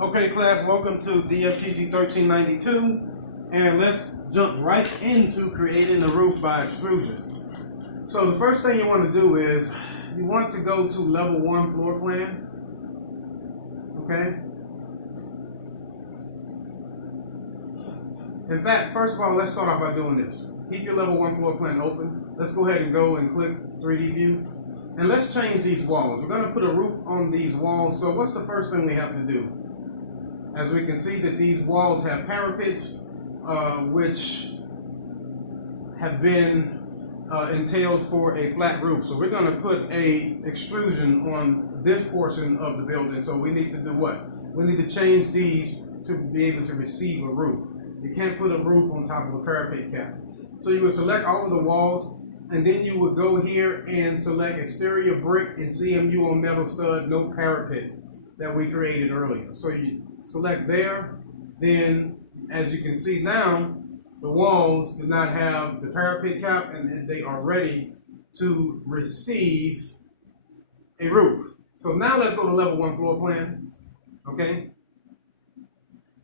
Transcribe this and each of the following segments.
Okay, class, welcome to Dftg 1392, and let's jump right into creating the roof by extrusion. So the first thing you want to do is you want to go to level 1 floor plan. Okay. In fact, first of all, let's start off by doing this. Keep your level 1 floor plan open. Let's go ahead and go and click 3D view. And let's change these walls. We're going to put a roof on these walls. So what's the first thing we have to do? As we can see that these walls have parapets, which have been entailed for a flat roof. So we're going to put a extrusion on this portion of the building. So we need to do what? We need to change these to be able to receive a roof. You can't put a roof on top of a parapet cap. So you would select all of the walls, and then you would go here and select exterior brick and CMU on metal stud, no parapet that we created earlier. So you select there, then as you can see now, the walls do not have the parapet cap and they are ready to receive a roof. So now let's go to level 1 floor plan, okay?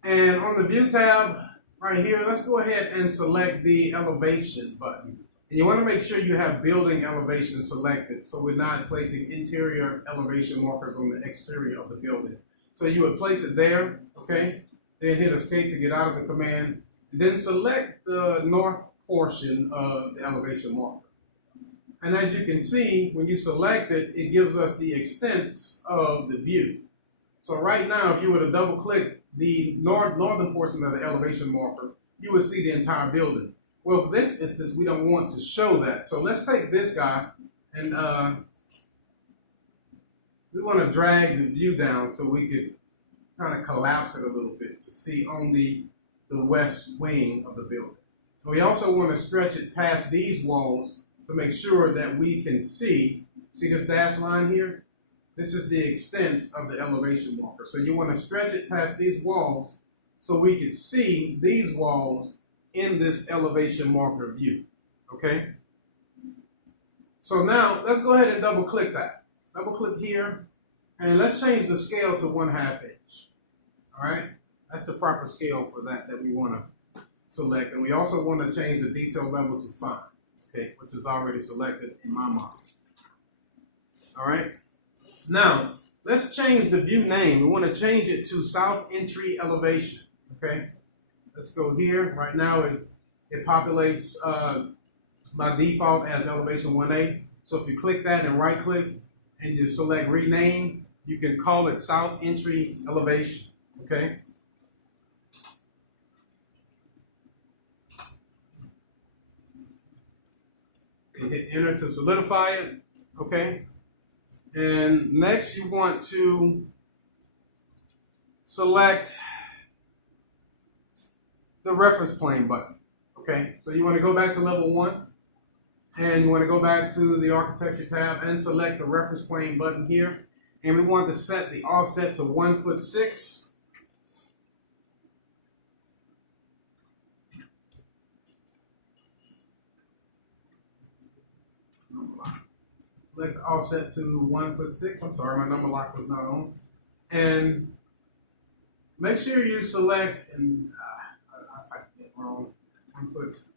And on the view tab right here, let's go ahead and select the elevation button. And you want to make sure you have building elevation selected so we're not placing interior elevation markers on the exterior of the building. So you would place it there, okay? Then hit escape to get out of the command. Then select the north portion of the elevation marker. And as you can see, when you select it, it gives us the extents of the view. So right now, if you were to double click the northern portion of the elevation marker, you would see the entire building. Well, for this instance, we don't want to show that. So let's take this guy and we want to drag the view down so we could kind of collapse it a little bit to see only the west wing of the building. We also want to stretch it past these walls to make sure that we can see this dashed line here? This is the extents of the elevation marker. So you want to stretch it past these walls so we could see these walls in this elevation marker view, okay? So now let's go ahead and double click that. Double click here, and let's change the scale to 1/2 inch. All right, that's the proper scale for that we want to select. And we also want to change the detail level to 5, okay, which is already selected in my model. All right, now let's change the view name. We want to change it to South Entry Elevation, okay? Let's go here. Right now it populates by default as elevation 1A. So if you click that and right click and you select rename, you can call it South Entry Elevation, okay? And hit enter to solidify it, okay? And next you want to select the reference plane button, okay? So you want to go back to level 1 and you want to go back to the architecture tab and select the reference plane button here. And we want to set the offset to 1'6". Select the offset to 1'6". I'm sorry, my number lock was not on. And make sure you select, and I typed it wrong, 1'6".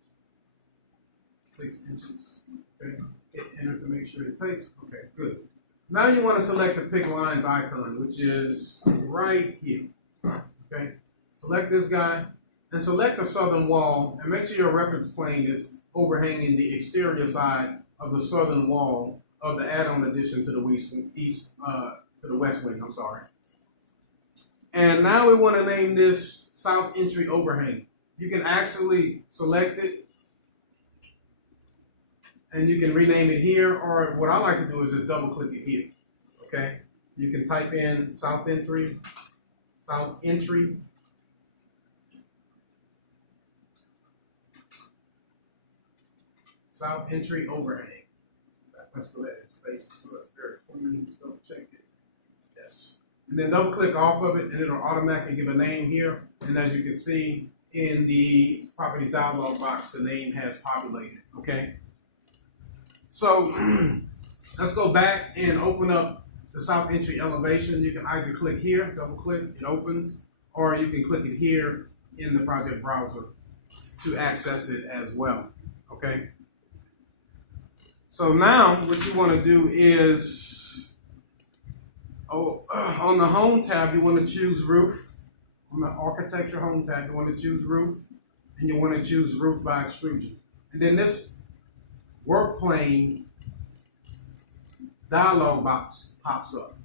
Okay, hit enter to make sure it takes. Okay, good. Now you want to select the pick lines icon, which is right here. Okay, select this guy and select the southern wall, and make sure your reference plane is overhanging the exterior side of the southern wall of the add-on addition to the west wing. I'm sorry. And now we want to name this South Entry Overhang. You can actually select it and you can rename it here, or what I like to do is just double click it here, okay? You can type in South Entry Overhang. Let's go ahead and space it so that's very clean. Just double check it. Yes. And then double click off of it and it'll automatically give a name here. And as you can see in the properties dialog box, the name has populated, okay? So let's go back and open up the south entry elevation, you can either click here, double click, it opens, or you can click it here in the project browser to access it as well, okay? So now what you want to do is, on the home tab, you want to choose roof. On the architecture home tab, you want to choose roof, and you want to choose roof by extrusion. And then this work plane dialog box pops up.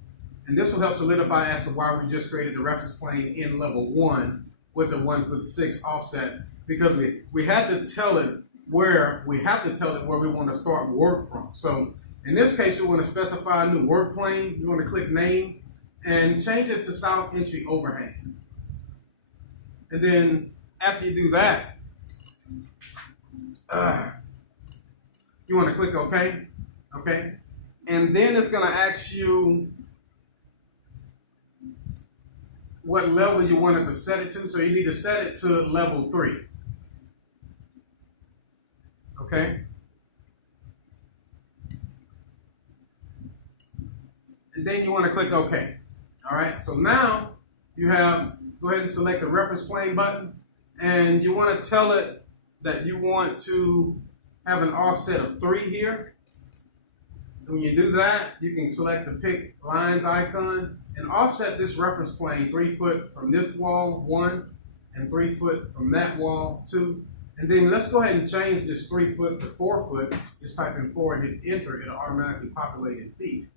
And this will help solidify as to why we just created the reference plane in level 1 with the 1/6 offset, because we had to tell it where we want to start work from. So in this case, we want to specify a new work plane. You want to click name and change it to south entry overhang. And then after you do that, you want to click OK. Okay. And then it's going to ask you what level you wanted to set it to. So you need to set it to level 3. Okay. And then you want to click OK. All right. So now you have, go ahead and select the reference plane button, and you want to tell it that you want to have an offset of 3 here. When you do that, you can select the pick lines icon and offset this reference plane 3 foot from this wall, 1, and 3 foot from that wall, 2. And then let's go ahead and change this 3 foot to 4 foot. Just type in 4 and hit enter, it'll automatically populate in feet.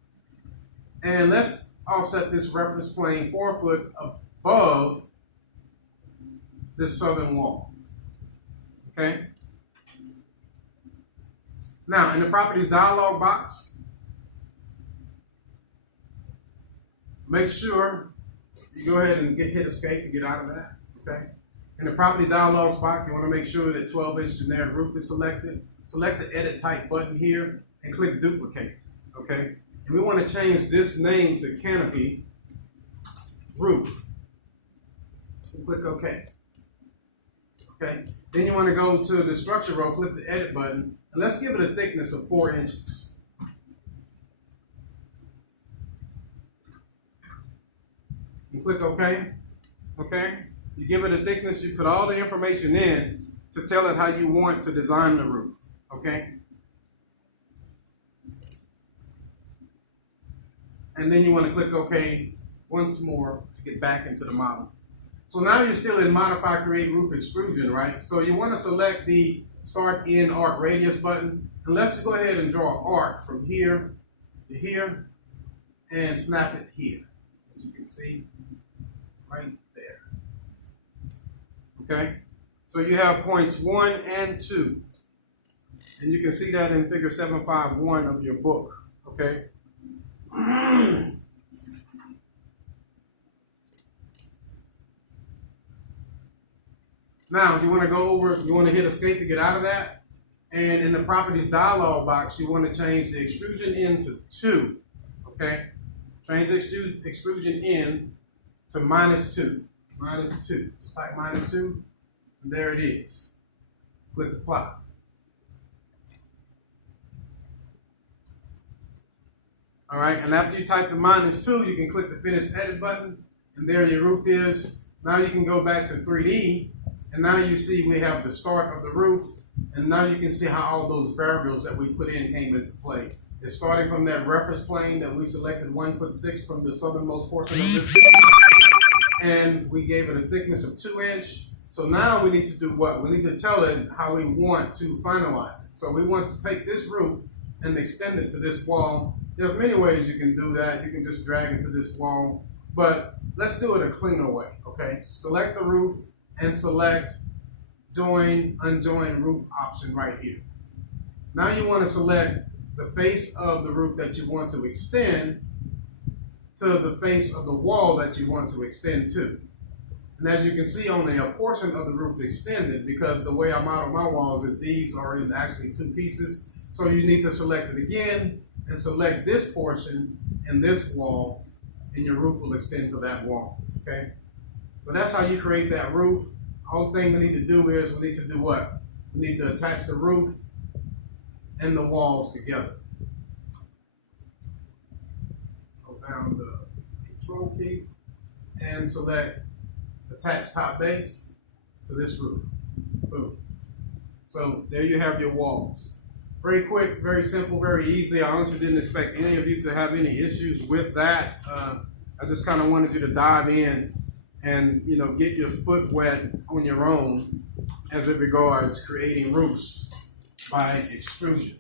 And let's offset this reference plane 4 foot above this southern wall. Okay? Now, in the properties dialog box, make sure you go ahead and hit escape and get out of that. Okay? In the property dialog box, you want to make sure that 12-inch generic roof is selected. Select the edit type button here and click duplicate. Okay? And we want to change this name to canopy roof. And click OK. Okay? Then you want to go to the structure row, click the edit button, and let's give it a thickness of 4 inches. You click OK. Okay? You give it a thickness, you put all the information in to tell it how you want to design the roof. Okay? And then you want to click OK once more to get back into the model. So now you're still in Modify, Create Roof Extrusion, right? So you want to select the Start in Arc Radius button. And let's go ahead and draw an arc from here to here and snap it here. As you can see, right there. Okay? So you have points 1 and 2. And you can see that in figure 751 of your book. Okay? Now, you want to go over, you want to hit escape to get out of that. And in the properties dialog box, you want to change the extrusion in to 2. Okay? Change the extrusion in to -2. -2. Just type -2. And there it is. Click apply. All right, and after you type the -2, you can click the Finish Edit button, and there your roof is. Now you can go back to 3D, and now you see we have the start of the roof, and now you can see how all those variables that we put in came into play. It's starting from that reference plane that we selected 1'6" from the southernmost portion of this, and we gave it a thickness of 2 inch. So now we need to do what? We need to tell it how we want to finalize it. So we want to take this roof and extend it to this wall. There's many ways you can do that. You can just drag it to this wall, but let's do it a cleaner way, okay? Select the roof and select Join, Unjoin Roof option right here. Now you want to select the face of the roof that you want to extend to the face of the wall that you want to extend to. And as you can see, only a portion of the roof extended, because the way I model my walls is these are in actually 2 pieces. So you need to select it again and select this portion and this wall, and your roof will extend to that wall, okay? So that's how you create that roof. The whole thing we need to do is we need to do what? We need to attach the roof and the walls together. down the control key and select attach top base to this roof. Boom. So there you have your walls. Very quick, very simple, very easy. I honestly didn't expect any of you to have any issues with that. I just kind of wanted you to dive in and get your foot wet on your own as it regards creating roofs by extrusion.